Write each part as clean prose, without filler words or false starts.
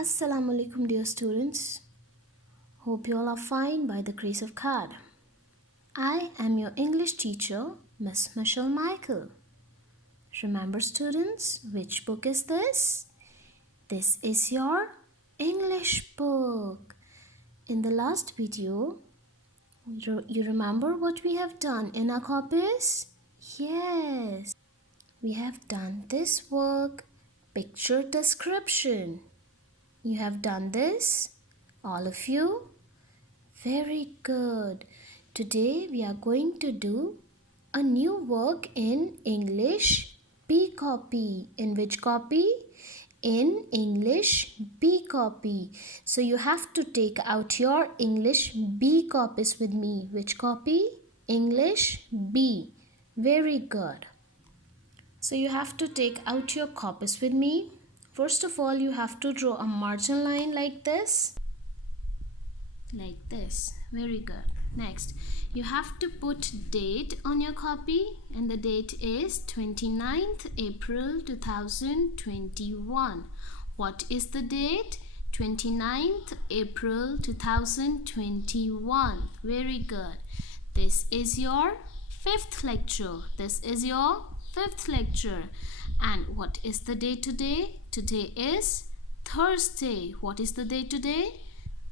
Assalamu alaikum, dear students. Hope you all are fine by the grace of God. I am your English teacher, Miss Michelle Michael. Remember, students, which book is this? This is your English book. In the last video, you remember what we have done in our copies? Yes, we have done this work, picture description. You have done this, all of you? Very good. Today we are going to do a new work in English B copy. In which copy? In English B copy. So you have to take out your English B copies with me. Which copy? English B. Very good. So you have to take out your copies with me. First of all, you have to draw a margin line like this. Like this. Very good. Next, you have to put date on your copy, and the date is 29th April 2021. What is the date? 29th April 2021. Very good. This is your fifth lecture. This is your fifth lecture. And what is the day today? Today is Thursday. What is the day today?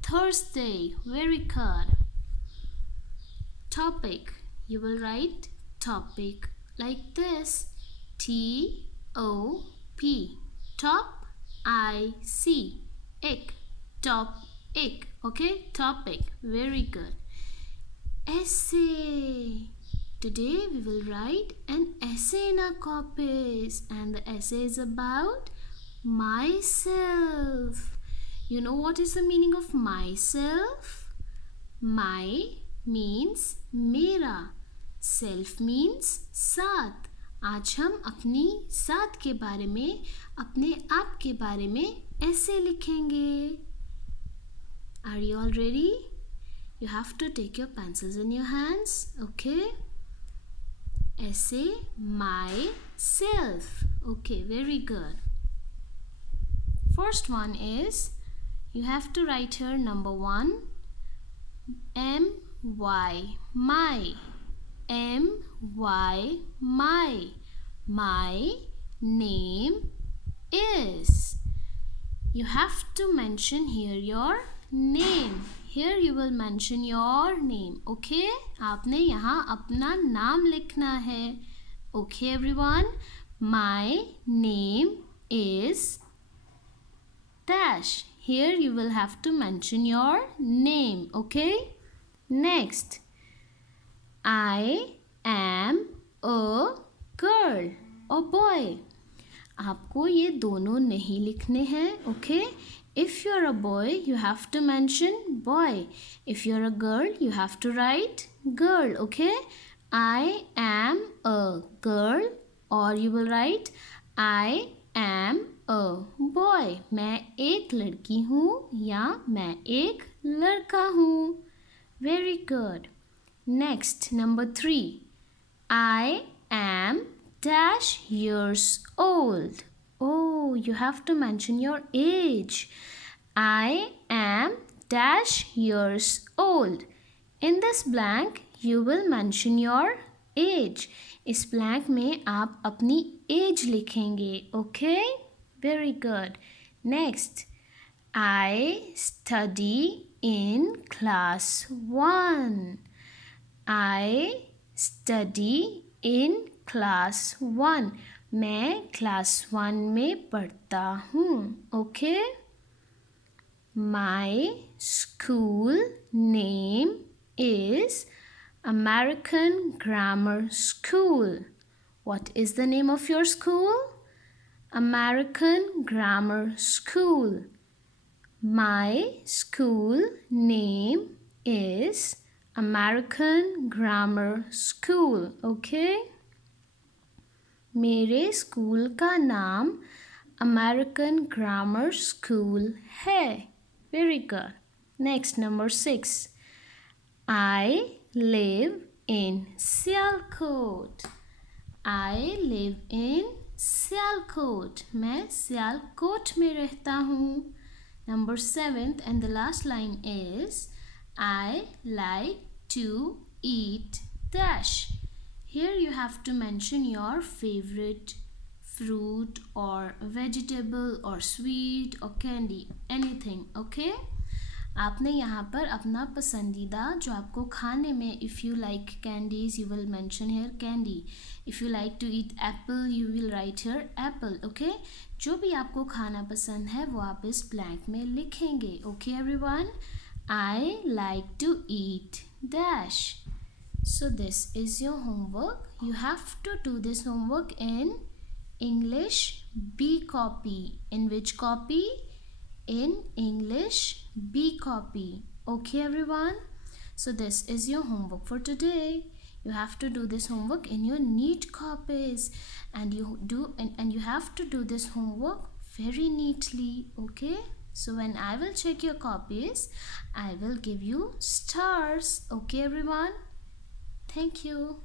Thursday. Very good. Topic. You will write topic like this. T-O-P. Top. I-C. Ick. Topic. Okay? Topic. Very good. Essay. Today we will write an essay in our copies, and the essay is about myself. You know what is the meaning of myself? My means मेरा, self means साथ. आज हम अपनी साथ के बारे में, अपने आप के बारे में ऐसे लिखेंगे. Are you all ready? You have to take your pencils in your hands, okay? Essay myself. Okay, very good. First one is, you have to write here number 1, M-Y, my. M-Y, my. My name is. You have to mention here your name. Here you will mention your name. Okay? आपने यहाँ अपना नाम लिखना है. Okay, everyone? My name is dash. Here you will have to mention your name. Okay? Next. I am a girl or boy. आपको ये दोनों नहीं लिखने हैं. Okay? If you're a boy, you have to mention boy. If you're a girl, you have to write girl. Okay? I am a girl, or you will write I am a boy. मैं एक लड़की हूँ या मैं एक लड़का हूँ. Very good. Next, number 3. I am dash years old. Oh, you have to mention your age. I am dash years old. In this blank, you will mention your age. इस blank में आप अपनी age लिखेंगे. Okay? Very good. Next, I study in class 1. I study in class 1. मैं class 1 में पढ़ता हूँ. Okay? My school name is American Grammar School. What is the name of your school? American Grammar School. My school name is American Grammar School. Okay? मेरे school का नाम American Grammar School है. Very good. Next, number 6. I live in Sialkot. I live in Sialkot. मैं सियालकोट में रहता हूँ. Number 7th and the last line is I like to eat dash. Here you have to mention your favorite fruit or vegetable or sweet or candy, anything, okay? आपने यहाँ पर अपना पसंदीदा जो आपको खाने में, if you like candies you will mention here candy, if you like to eat apple you will write here apple, okay? जो भी आपको खाना पसंद है वो आप इस ब्लैंक में लिखेंगे, okay everyone? I like to eat dash. So this is your homework. You have to do this homework in English B copy. In which copy? In English B copy. Okay everyone? So this is your homework for today. You have to do this homework in your neat copies, and you have to do this homework very neatly, okay? So when I will check your copies, I will give you stars, okay everyone? Thank you.